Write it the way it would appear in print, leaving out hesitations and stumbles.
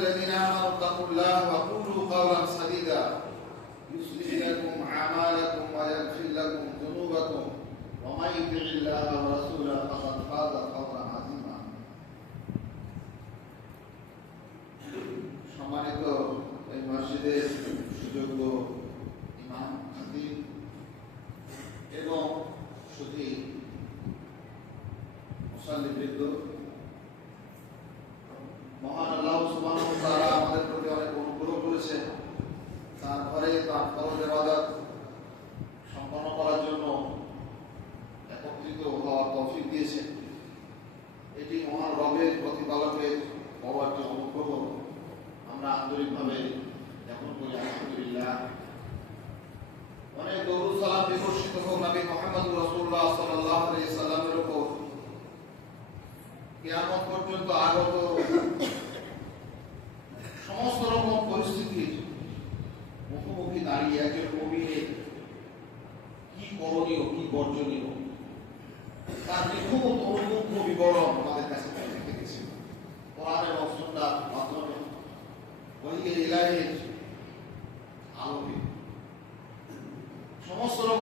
الذين آمنوا اتقوا الله وقولوا قولا سديدا يصلح لكم أعمالكم ويغفر لكم ذنوبكم ومن يطع الله ورسوله فقد فاز فوزا عظيما সম্মানিত এই মসজিদের সুযোগ্য ইমাম খতিব এবং শুধু মুসাল্লিবৃন্দ, মহান আল্লাহ সুবহানাহু ওয়া তাআলা আমাদের প্রতি অনেক অনুগ্রহ করেছেন। তার ঘরে তার ফরজ ইবাদত সম্পন্ন করার জন্য একত্রিত হওয়ার তৌফিক দিয়েছেন। এটি মহান রবের প্রতিপালকের বড় একটি অনুগ্রহ। আমরা আন্তরিকভাবে জ্ঞাপন করি আলহামদুলিল্লাহ। অনেক দরুদ সালাম বিবর্ষিত হোক নবী মুহাম্মদ রাসূলুল্লাহ সাল্লাল্লাহু আলাইহি সাল্লামের উপর। কিয়ামত পর্যন্ত আগত সমস্ত রকম পরিস্থিতির মুখোমুখি দাঁড়িয়ে একজন মুমিনের কি করণীয়, কি বর্জনীয়, তার নিখুঁত অনুমুখ বিবরণ আমাদের